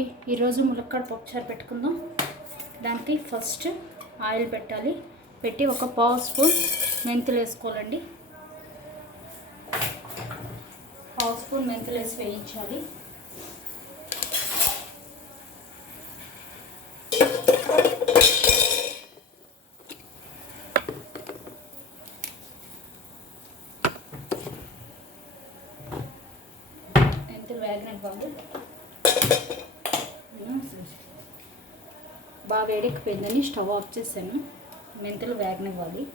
అండి ఈరోజు ములక్కాడ పప్పుచారు పెట్టుకుందాం. దానికి ఫస్ట్ ఆయిల్ పెట్టాలి. పెట్టి ఒక పావు స్పూన్ మెంతులు వేసుకోవాలండి. పావు స్పూన్ మెంతులు వేసి వేయించాలి. మెంతులు వేగనివ్వాలి బాగా వేడెక్కిపోయిందని స్టవ్ ఆఫ్ చేశాను. మెంతులు వేగనివ్వాలి.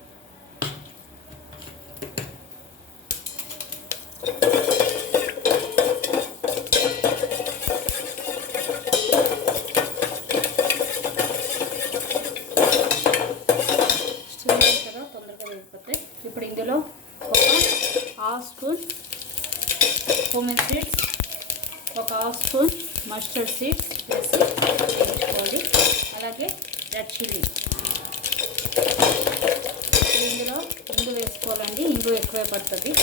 తొందరగా ఇప్పుడు ఇందులో ఒక హాఫ్ స్పూన్ కుమిన్ సీడ్స్ ఒక హాఫ్ స్పూన్ మస్టర్డ్ సీడ్స్ వేసి వేసుకోండి అలాగే రెడ్ చిల్లీ ఇందులో ఇంగు వేసుకోవాలండి ఇంగు ఎక్కువే పడుతుంది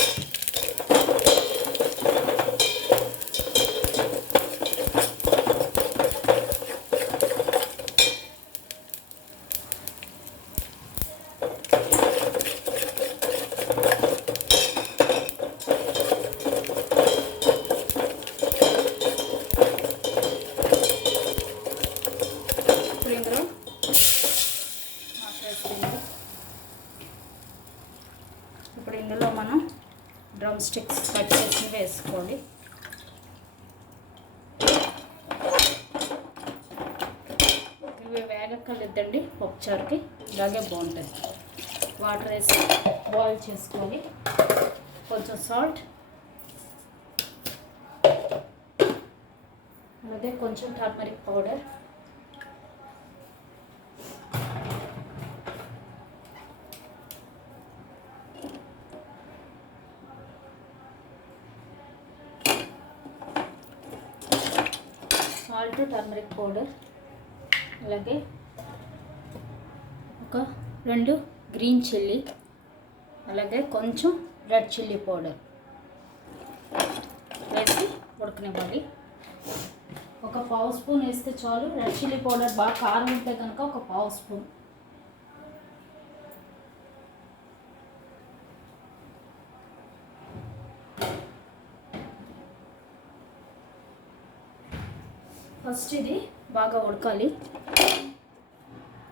ఇప్పుడు ఇందులో మసాలా వేసుకుందాం. ఇప్పుడు ఇందులో మనం డ్రమ్ స్టిక్స్ కట్ చేసి వేసుకోండి. ఇవి వేగక్కర్లేదండి పప్పుచారుకి ఇలాగే బాగుంటుంది వాటర్ వేసి బాయిల్ చేసుకొని కొంచెం సాల్ట్ అలాగే కొంచెం turmeric powder salt turmeric powder అలాగే ఒక రెండు గ్రీన్ చిల్లీ అలాగే కొంచెం రెడ్ చిల్లీ పౌడర్ వేసి ఉడకనివ్వాలి. ఒక పావు స్పూన్ వేస్తే చాలు. రెడ్ చిల్లీ పౌడర్ బాగా కారం ఉంటే కనుక ఒక పావు స్పూన్. ఫస్ట్ ఇది బాగా ఉడకాలి.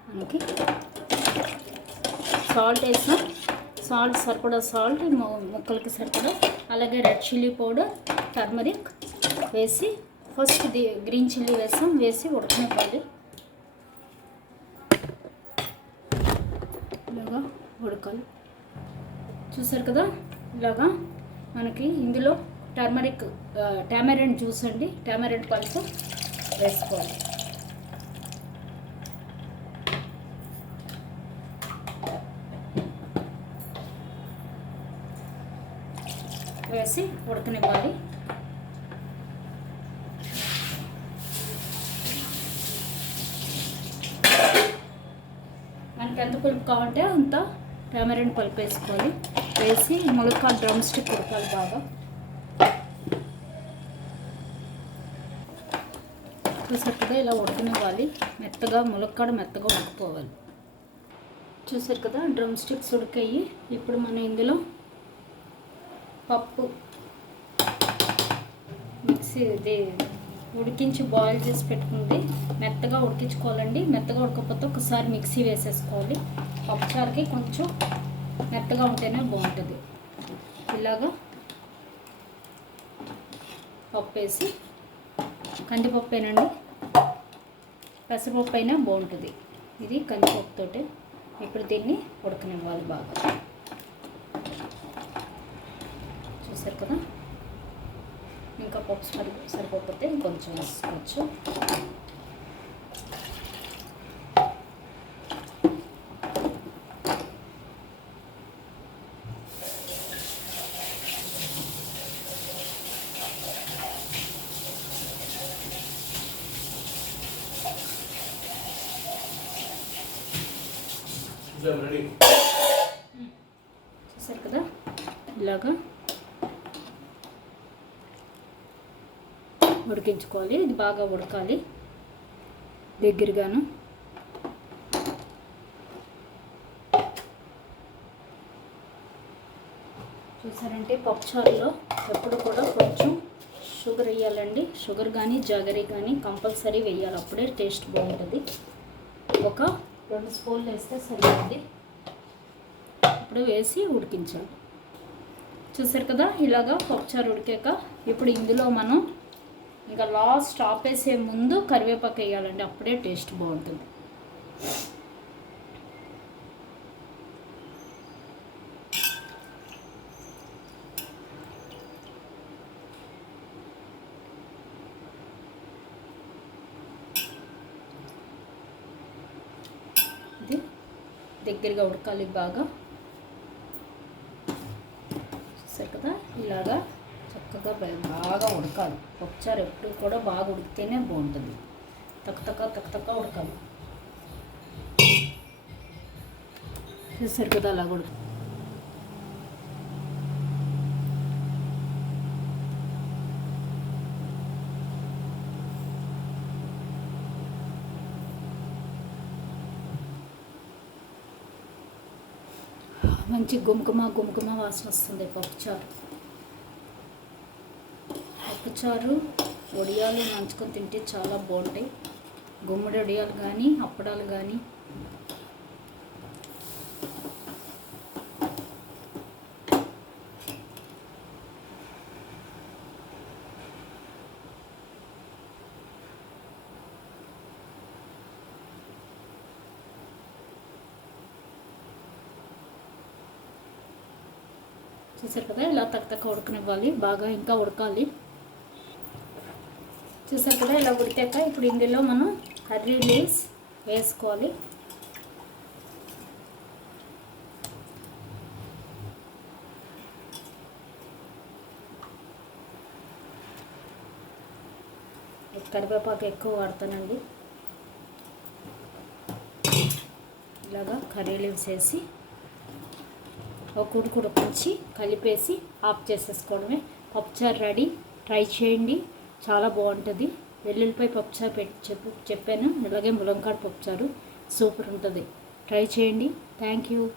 మనకి సాల్ట్ వేస్తాం సాల్ట్ సరిపడా సాల్ట్ ముక్కలకి సరిపడా అలాగే రెడ్ చిల్లీ పౌడర్ టర్మరిక్ వేసి ఫస్ట్ ది గ్రీన్ చిల్లీ వేస్తాం వేసి ఉడకనివ్వాలి. ఇలాగా ఉడకాలి. చూసారు కదా? ఇలాగా మనకి ఇందులో టర్మరిక్ టామరెంట్ జ్యూస్ అండి టామరెంట్ పల్స్ వేసుకోవాలి వేసి ఉడకనివ్వాలి. మనకి ఎంత పులుపు కావాలంటే అంత టామరెంట్ పలుపు వేసుకోవాలి వేసి ములక్కాయ డ్రమ్ స్టిక్ ఉడకాలి బాగా. చూసారు కదా ఇలా ఉడకనివ్వాలి. మెత్తగా ములక్కాడ మెత్తగా ఉడికిపోవాలి. చూసారు కదా డ్రమ్ స్టిక్స్ ఉడికాయి. ఇప్పుడు మనం ఇందులో పప్పు మిక్సీ ఇది ఉడికించి బాయిల్ చేసి పెట్టుకుంది. మెత్తగా ఉడికించుకోవాలండి. మెత్తగా ఉడకపోతే ఒకసారి మిక్సీ వేసేసుకోవాలి. పప్పుచారుకి కొంచెం మెత్తగా ఉంటేనే బాగుంటుంది. ఇలాగా పప్పు వేసి కందిపప్పేనండి. పెసరపప్పు అయినా బాగుంటుంది. ఇది కందిపప్పుతోటి ఇప్పుడు దీన్ని ఉడకనివ్వాలి బాగా. చూసారు కదా? ఇంకా పప్పు సరి సరిపోతే ఇంకొంచెం వేసుకోవచ్చు. చూసారు కదా? ఇలాగా ఉడికించుకోవాలి. ఇది బాగా ఉడకాలి. దగ్గరగాను. చూసారంటే పప్పుచారులో ఎప్పుడు కూడా కొంచెం షుగర్ వేయాలండి. షుగర్ కానీ జాగరీ కానీ కంపల్సరీ వేయాలి. అప్పుడే టేస్ట్ బాగుంటుంది. ఒక రెండు స్పూన్లు వేస్తే సరిపోద్ది. ఇప్పుడు వేసి ఉడికించాలి. చూసారు కదా ఇలాగా పప్పుచారు ఉడికాక ఇప్పుడు ఇందులో మనం ఇంకా లాస్ట్ ఆపేసే ముందు కరివేపాకు వేయాలండి. అప్పుడే టేస్ట్ బాగుంటుంది ఇది దగ్గరగా ఉడకాలి బాగా. చూసారు కదా? ఇలాగా చక్కగా బాగా ఉడకాలి. ఒకసారి ఎప్పుడు కూడా బాగా ఉడికితేనే బాగుంటుంది. తక్కువ తక్కువ ఉడకాలి. చూసారు కదా? అలా ఉడుకు మంచి గుమగుమ గుమగుమ వాసన వస్తుంది. పప్పుచారు. పప్పుచారు వడియాలు నంచుకొని తింటే చాలా బాగుంటాయి. గుమ్మడి వడియాలు కానీ అప్పడాలు కానీ చూసారు కదా ఇలా తక్కువ తక్కువ ఉడకనివ్వాలి బాగా ఇంకా ఉడకాలి. చూసారు కదా ఇలా ఉడికాక ఇప్పుడు ఇందులో మనం కర్రీ లీవ్స్ వేసుకోవాలి. కరివేపాకు ఎక్కువ వాడతానండి. ఇలాగా కర్రీ లీవ్స్ వేసి కుడుకుడు పంచి కలిపేసి ఆఫ్ చేసేసుకోవడమే. పప్పుచారు రెడీ. ట్రై చేయండి. చాలా బాగుంటుంది. వెల్లుల్లిపై పప్పుచారు పెట్టి చెప్పు చెప్పాను. అలాగే ములంకాడ పప్పుచారు. సూపర్ ఉంటుంది. ట్రై చేయండి. Thank you.